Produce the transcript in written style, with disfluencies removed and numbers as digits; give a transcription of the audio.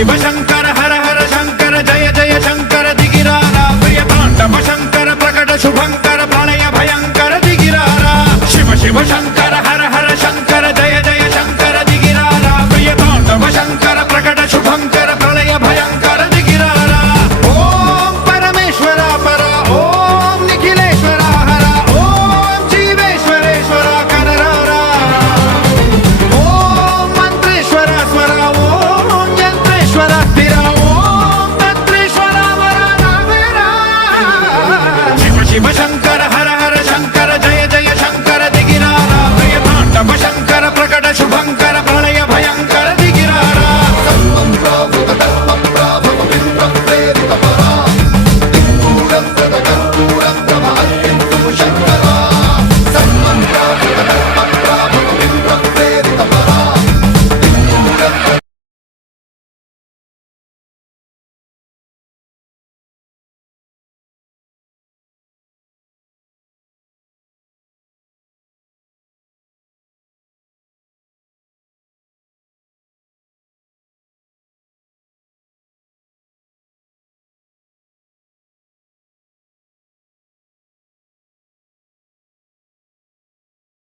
शिव शंकर हर हर शंकर जय जय शंकर दिगिरारा प्रिय तांडव शंकर प्रकट शुभंकर प्रलय भयंकर दिगिरारा शिव शिव शंकर